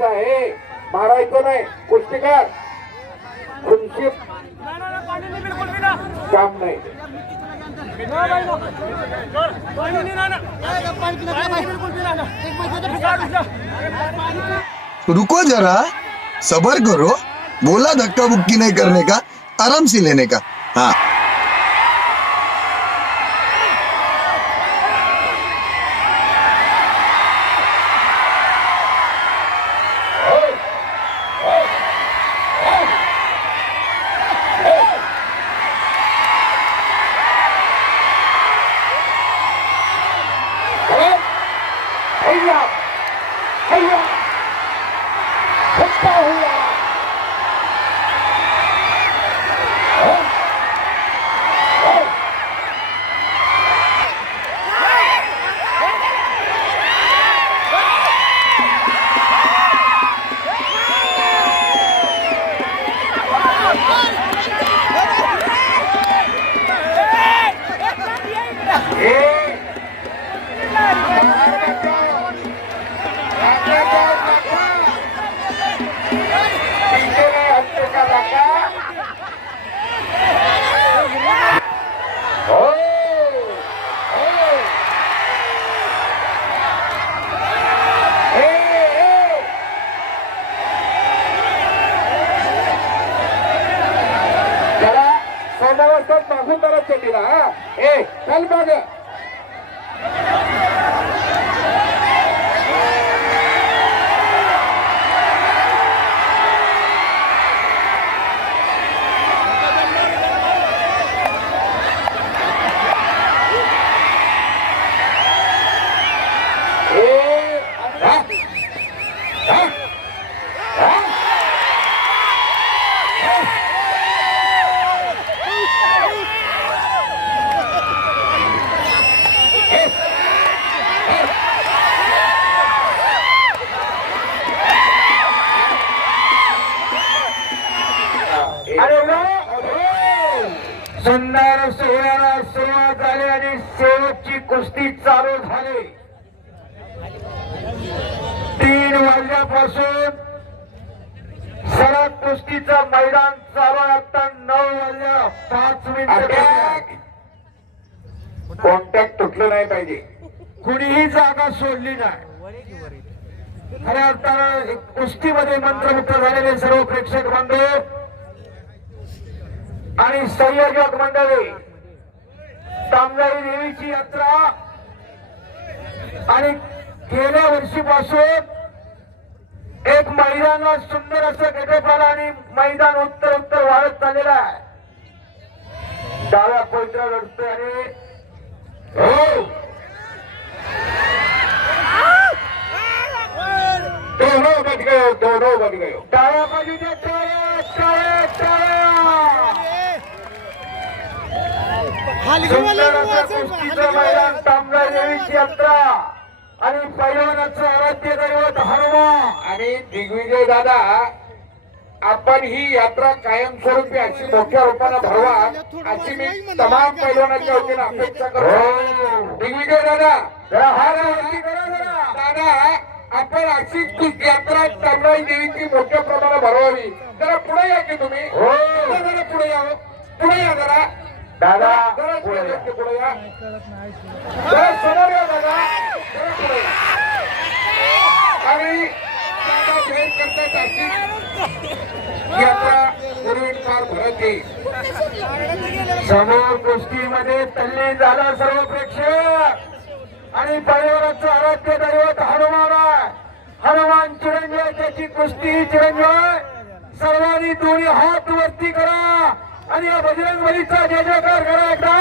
माणसं आहे, मारायचं नाही. कुस्तीकार खुनशी काम नाही. रुको जरा, सबर करो. बोला धक्का बुक्की नहीं करने का, आराम से लेने का. हाँ मागून बरं चेटीला. ए चल माग. सुंदर सोहळ्याला सुरुवात झाली आणि शेवटची कुस्ती चालू झाली. 3 वाजल्यापासून सलग कुस्तीचं मैदान चालू आहे. आता 9 वाजल्या 5 मिनिट. कॉन्टॅक्ट तुटलं नाही पाहिजे, कुणीही जागा सोडली नाही. खऱ्या अर्थानं कुस्तीमध्ये मंत्रमुग्ध झालेले सर्व प्रेक्षक बांधव आणि संयोजक मंडळी, तामजाई देवीची यात्रा आणि गेल्या वर्षीपासून एक मैदानाला सुंदर असं गटपाला आणि मैदान उत्तर उत्तर वाढत चाललेलं आहे. डाव्या पवित्रा लढतोय आणि दोनों बच गए, दोनों बच गए. डाव्या बाजूच्या टाळ्या, टाळ्या, टाळ्या. सुंदर असं कुस्तीचं मैदान, तामजाई देवीची यात्रा आणि पैलवानाचं आराध्य दैवत हनुमान. आणि दिग्विजय दादा, आपण ही यात्रा कायमस्वरूपी अशी मोठ्या रूपाने भरवा अशी मी तमाम पैलवानाच्या वतीने अपेक्षा करतो. दिग्विजय दादा जरा हात वरती करा. जरा दादा, आपण अशीच यात्रा तामजाई देवीची मोठ्या प्रमाणात भरवावी. जरा पुढे या की तुम्ही. जरा पुढे या, पुढे या जरा दादा. जरा पुढे या, पुढे या. जरा समोर या दादा, जरा पुढे या. आणि दादा भेट करतात अशी यात्रा पूर्वी फार भरत येईल. समोर कुस्तीमध्ये तल्लीन झाला सर्व प्रेक्षक आणि पैलवानाचं आराध्य दैवत हनुमान आहे. हनुमान चिरंजीव, त्याची कुस्ती चिरंजीव. सर्वांनी दोन्ही हात वरती करा आणि या बजरंग बलीचा जय जयकार करा. एकदा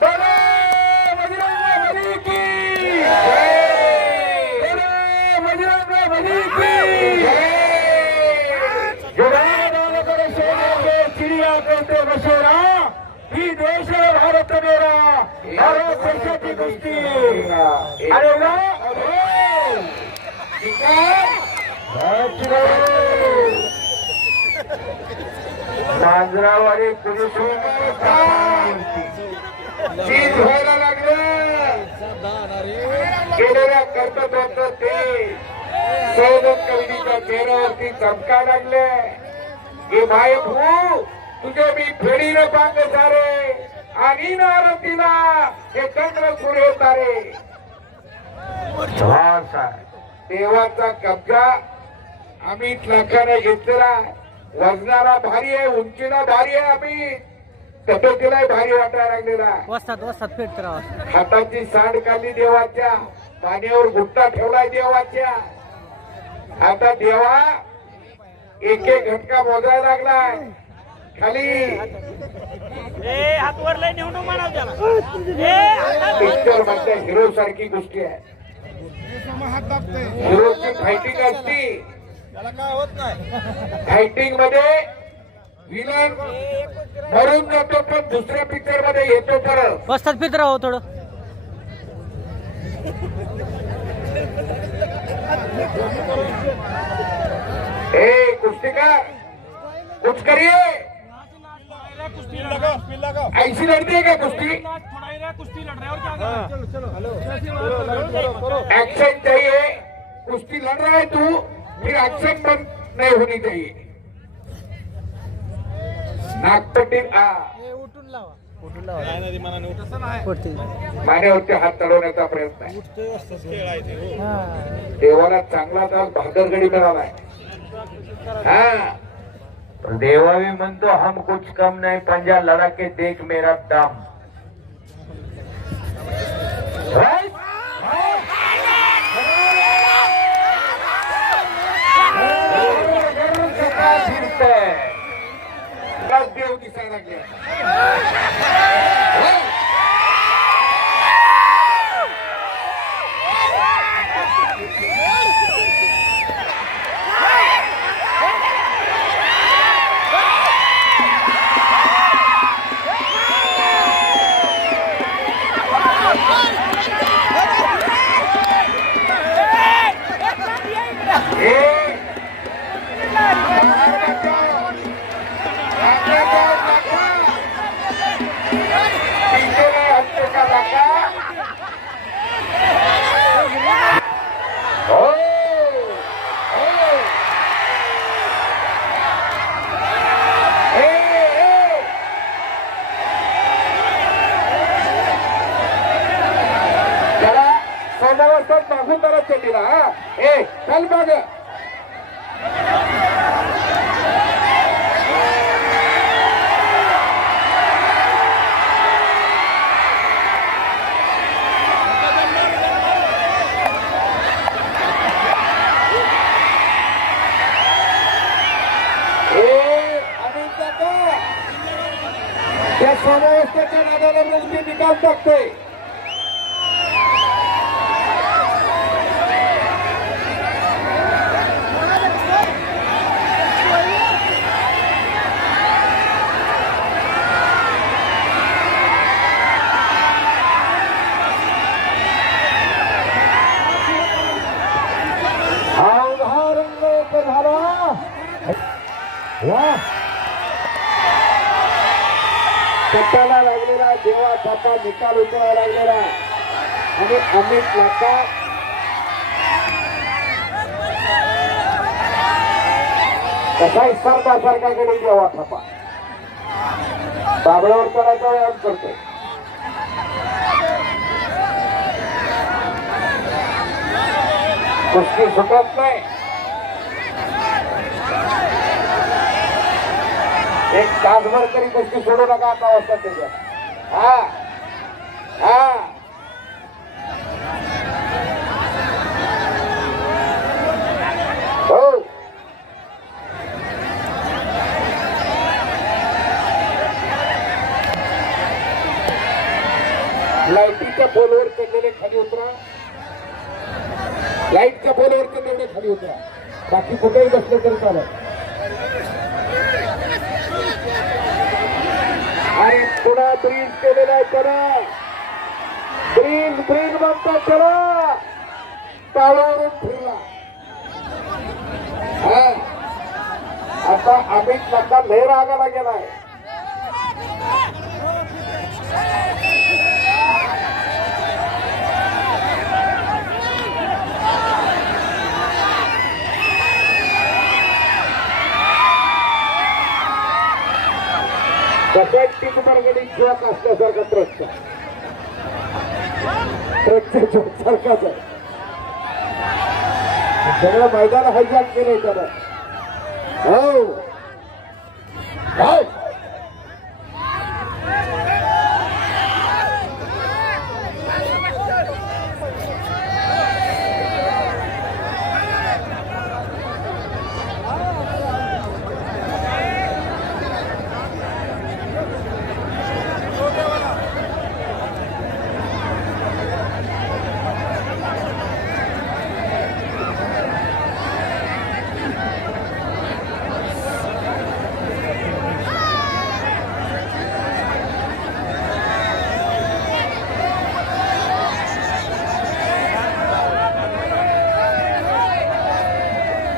बोलो बजरंग बली की जय, बोलो बजरंग बली की जय. चिडिया करते बसेरा, ही देश है भारत मेरा. भारत देशाची कुस्ती. अरे वा, मांजरावाडी पोलीस चीज व्हायला लागलं. केलेल्या कर्तव्याचं ते सहजच कवितेच्या चेहऱ्यावरती चमका लागले की भाई भू तुझे मी फेडीनं पांग सारे आणि ना आरतीला हे चंद्र सूर्य तारे. देवाचा कब्जा अमित लाखाने घेतलेला. वजनाला भारी आहे, उंचीला भारी आहे. अमित तब्येतीला भारी वाटायला लागलेला. वस्तात फिट राहा. हाताची साड काढली देवाच्या, पाण्यावर गुट्टा ठेवलाय देवाच्या. आता देवा एक एक घटका मोजायला लागलाय. खाली हात वर लय नेऊन म्हणाव त्याला. पिक्चर मध्ये हिरो सारखी गोष्टी आहे. हिरोची फायटिंग असती. फायटिंग मध्ये विलन मरून जातो पण दुसऱ्या पिक्चर मध्ये येतो परत. वस्तात फिट राहा थोडं. ए कुस्तीकार कुछ करिए. ऐसी लड़ती है क्या कुश्ती? एक्शन चाहिए. कुश्ती लड़ रहा है तू, फिर एक्शन बंद नहीं होनी चाहिए. नागपट्टी मानेवरती हात चढवण्याचा प्रयत्न आहे. देवाला चांगला तास भाकरगडी मिळालाय. हा देवा भी म्हणतो हम कुछ कम नहीं, पंजा लड़ा के देख मेरा दम. देव दिसायला लागले. मागून जरा चेटीला. ए चल माग. त्या समावस्थेच्या नादाला मुक्ती निकाल टाकतोय. कट्टाला लागलेला जेव्हा बापा निकाल उतरायला लागलेला आणि अमित लाका कसाही सारखा कडे जेव्हा थापा बाबळावर करायचा व्यायाम करतोय. कुस्ती सुटत नाही. एक तासभर तरी कुस्ती सोडू नका आता वाजता त्याच्या. हा हा हो लाईटीच्या पोलवर चढलेले खाली उतरा. लाईटच्या पोलवर चढलेले खाली उतरा. बाकी कुठेही बसले तरी चालत. आणि पुन्हा ब्रीज केलेला आहे. चला ब्रीज म्हणतात. चला टाळावरून फिरला. हा आता अमित लाका लय रागाला गेलाय. कसा टीक मार्केटिंग शॉक असल्यासारखा ट्रकचा शॉक सारखाच आहे. सगळं मैदान हायजॅक केलंय त्यानं. हो हो.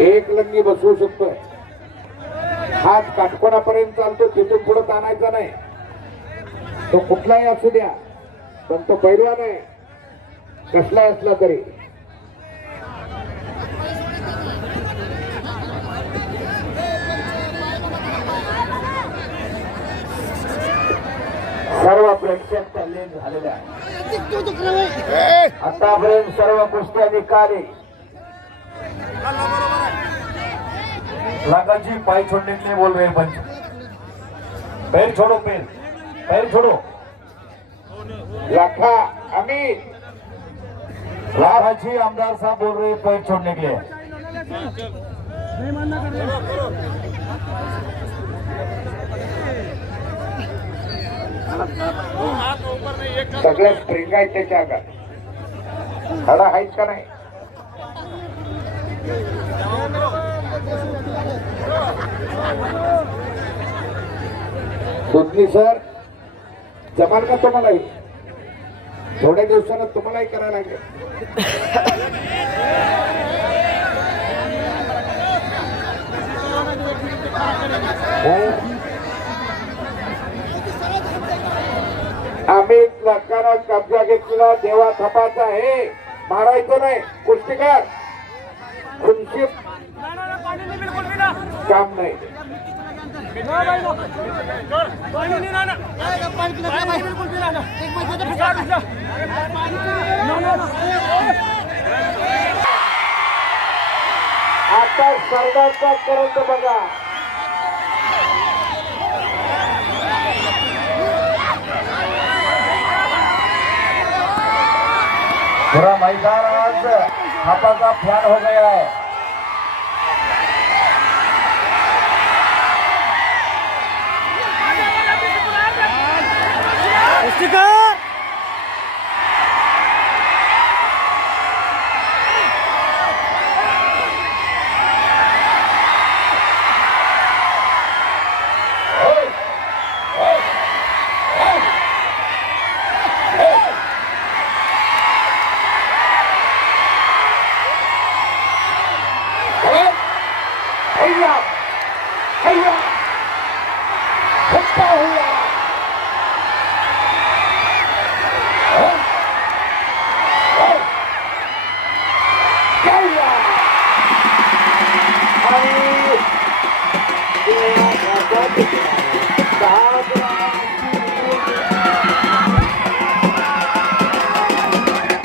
एक लंगी बसवू शकतोय. हात काटकोणापर्यंत चालतो, तिथून पुढे ताणायचा नाही. तो कुठलाही असू द्या, पण तो पैलवान आहे, कसलाही असला तरी. सर्व प्रेक्षक तल्लीन झालेल्या आतापर्यंत सर्व कुस्त्या निकाली. लागा जी पाई छोड़ने के लिए बोल रहे हैं पंच. पैर छोड़ो, पैर छोड़ो. लाखा अमित लागा जी आमदार साहब बोल रहे हैं पैर छोड़ने के लिए. सगळं स्प्रिंग आहेत त्याच्या आगात. खडा आहेत का नाही. दुधनी सर जमाल का तुम्हालाही. थोड्या दिवसानं तुम्हालाही करायला लागेल. आम्ही लकाना कब्जा घेतलेला देवा थपाचा हे मारायचं नाही. कुस्तीकार खुनशी काम नाही. आता सरदारचा करंट बघा. पूरा मैदान आज थापा का फैन हो गया है.